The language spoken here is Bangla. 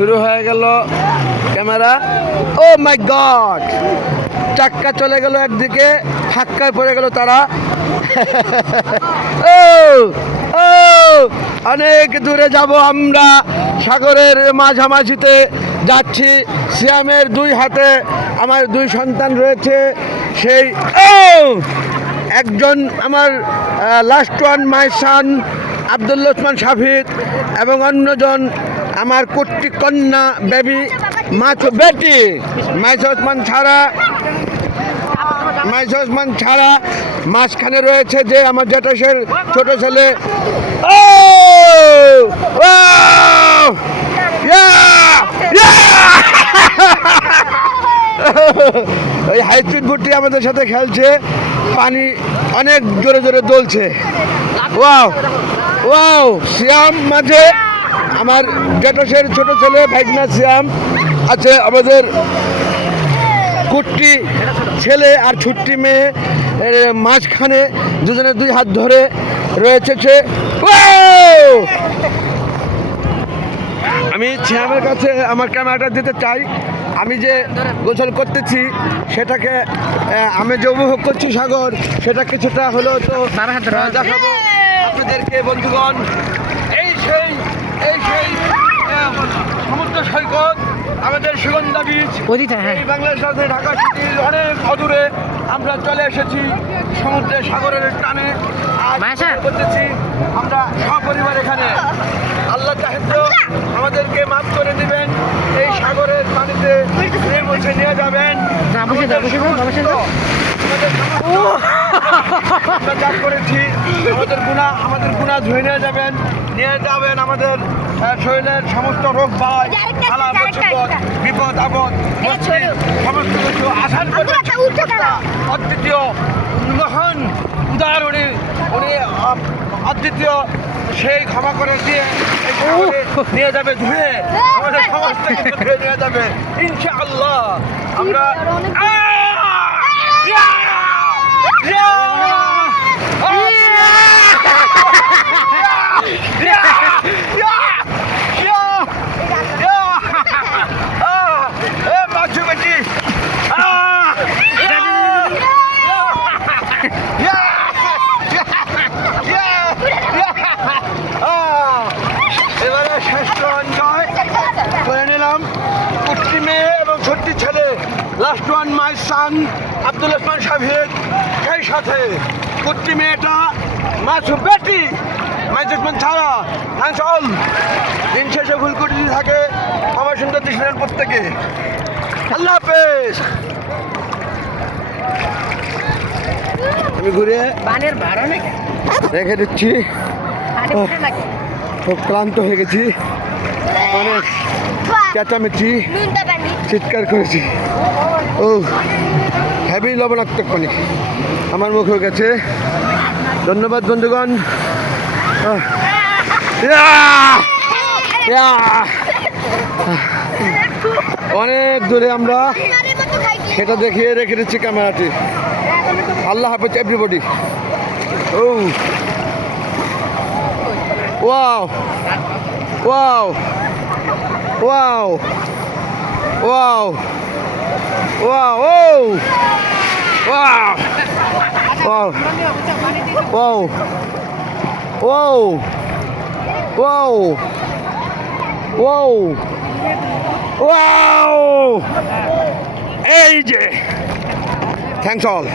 শুরু হয়ে গেল ক্যামেরা। ও মাই গড, চাক্কা চলে গেল একদিকে, ধাক্কায় পড়ে গেল তারা। ও ও অনেক দূরে যাব আমরা, সাগরের মাঝামাঝিতে যাচ্ছি। সিয়ামের দুই হাতে আমার দুই সন্তান রয়েছে। সেই একজন আমার লাস্ট ওয়ান মাই সান আব্দুল্লাহ ওসমান শাফিদ, এবং অন্যজন আমার কুট্টি কন্যা বেবি বেটি মাইসা ওসমান ছাড়া মাঝখানে রয়েছে যে আমার জ্যাঠাশের ছোট ছেলে। ওই হাই স্পিড বুটটি আমাদের সাথে খেলছে, পানি অনেক জোরে জোরে দোলছে। ওয়াও ওয়াও, সিয়াম মাঝে আমার জ্যাঠাশের ছোট ছেলে ভাইগনা সিয়াম আছে, আমাদের কুট্টি ছেলে আর ছুট্টি মেয়ে মাঝখানে দুজনের দুই হাত ধরে রয়েছে সে। আমি সিয়ামের কাছে আমার ক্যামেরাটা দিতে চাই। আমি যে গোসল করতেছি সেটাকে আমি যে উপভোগ করছি সাগর, সেটা কিছুটা হলেও তো দেখাবো আপনাদেরকে বন্ধুগণ। এই সেই সমুদ্র সৈকত, আমাদের সুগন্ধা বীচ, এই বাংলাদেশ ঢাকা সিটির অনেক অদূরে আমরা চলে এসেছি সমুদ্রের সাগরের টানে। করতেছি আমরা সপরিবার এখানে। আল্লাহ চাহিত আমাদেরকে মাফ করে দিবেন, এই সাগরের পানিতে বসে নিয়ে যাবেন। আমরা যা করেছি আমাদের গুনাহ ধুয়ে নিয়ে যাবেন আমাদের শরীরের সমস্ত রোগ বাই বিপদ আপদ সমস্ত কিছু আসান অদ্বিতীয় মহান উদার উনি অদ্বিতীয়, সেই ক্ষমা করে দিয়ে নিয়ে যাবে ধুয়ে, আমাদের সমস্ত কিছু ধুয়ে নিয়ে যাবে ইনশাআল্লাহ। আমরা এবারে শ্রেষ্ঠ এনজয় করে নিলাম কুট্টি মেয়ে এবং ছোট্টি ছেলে, লাস্ট ওয়ান মাই সান আব্দুল ওসমান শাফিদ, সেই সাথে কুট্টি মেয়েটা মাসু বেটি মাইসা ওসমান ছাড়া। Thanks all. দিন শেষে ভুল কুটি থাকে, আমার সুন্দর দৃষ্টির প্রত্যেকে। আল্লাহ হাফেজ। আমি ঘুরে রেখে দিচ্ছি, খুব ক্লান্ত হয়ে গেছি, অনেক চেঁচামেচি চিৎকার করেছি। ও হেভি লবণাত্মক পানি আমার মুখ হয়ে গেছে। ধন্যবাদ বন্ধুগণ। অনেক দূরে আমরা সেটা দেখিয়ে রেখে দিচ্ছি ক্যামেরাটি। আল্লাহ হাফেজ everybody. Oh wow wow wow wow wow wow wow wow wow wow wow wow, এই যে থ্যাংকস অল।